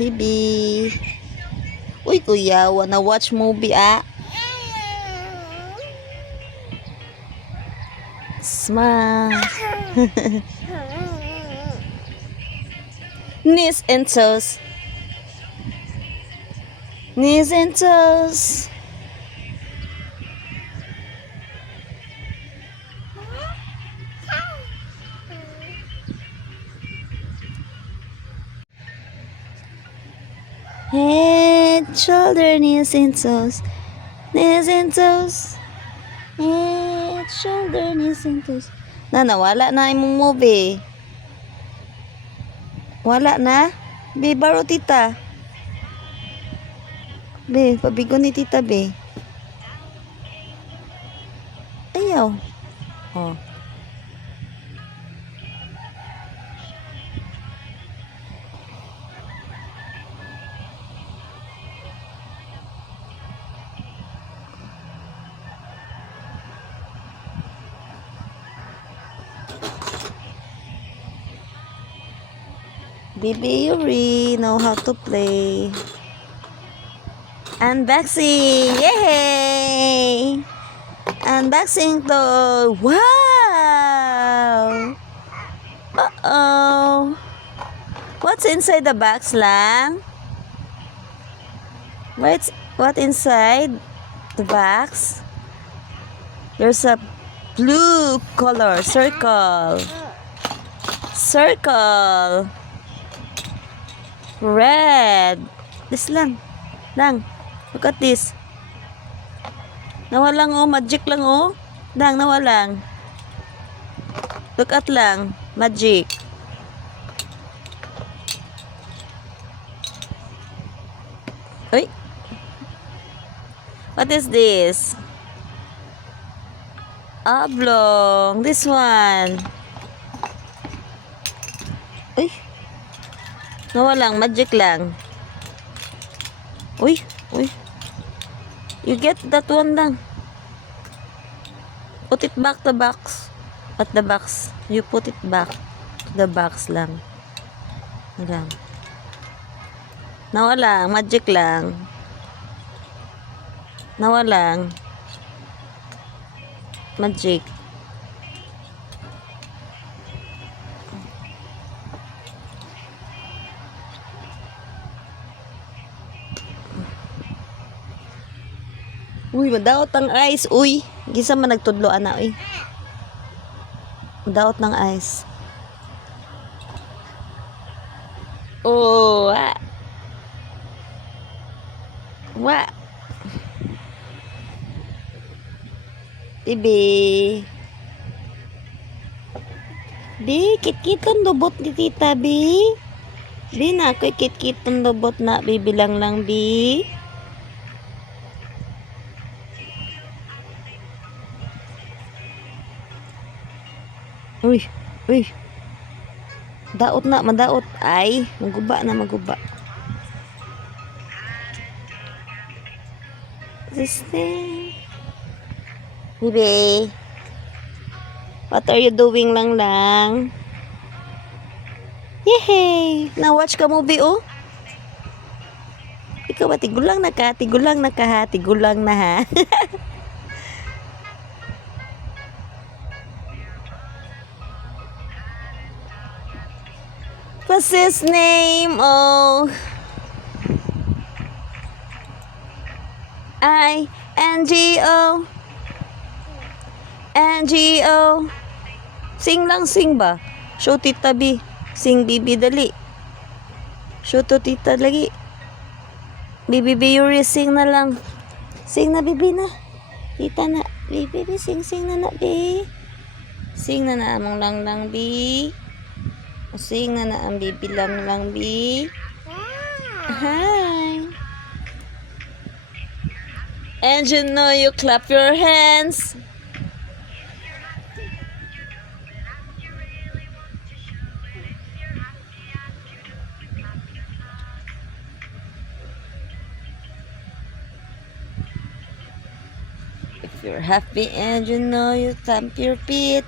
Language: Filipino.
Bibi. Uy, kuya, wanna watch movie, ah? Smile. Knees and toes. Knees and toes. Head, shoulder, knees and toes. Knees and toes. Head, shoulder, knees and toes. Nawala na imong movie. Wala na? Be, baro tita. Be, pabigo ni tita, be. Ayaw. Oh. Bibi Yuri know how to play. Unboxing! Yay! Unboxing to. Wow! Uh-oh. What's inside the box lang? What inside the box? There's a blue color circle. Circle. Red. This lang. Look at this. Nawalang oh. Magic lang oh. Nawalang. Look at lang. Magic. Uy. What is this? Oblong. This one. Uy. Nawalang, magic lang. Uy. You get that one lang. Put it back the box. At the box. You put it back to the box lang. Nawalang, magic lang. Nawalang. Magic. Uy, madaot ang ice. Uy, gisa man nagtudloan na, uy. Madaot ng ice. Oh, wa. Bibi. Bi, kit-kiton lubot ni tita, Bi. Bi, na ako'y kit-kiton lubot na. Bibilang lang, Bi. Uy. Daot na, madaot. Ay, maguba. This thing. Bibi. What are you doing lang? Yehey! Na-watch ka movie, oh? Ikaw ba, tigulang na ka ha? Tigulang na ha? What's his name? Oh. I-N-G-O. N-G-O. Sing ba? Show tita B. Sing Bibi dali. Show to tita lagi. Bibi Yuri, sing na lang. Sing na, Bibi na. Tita na. Bibi, sing na, Bi. Sing na among lang, Bi. Sing na ang Bibi lang, Bi. Hi. And you know you clap your hands. If you're happy and you know you stamp your feet.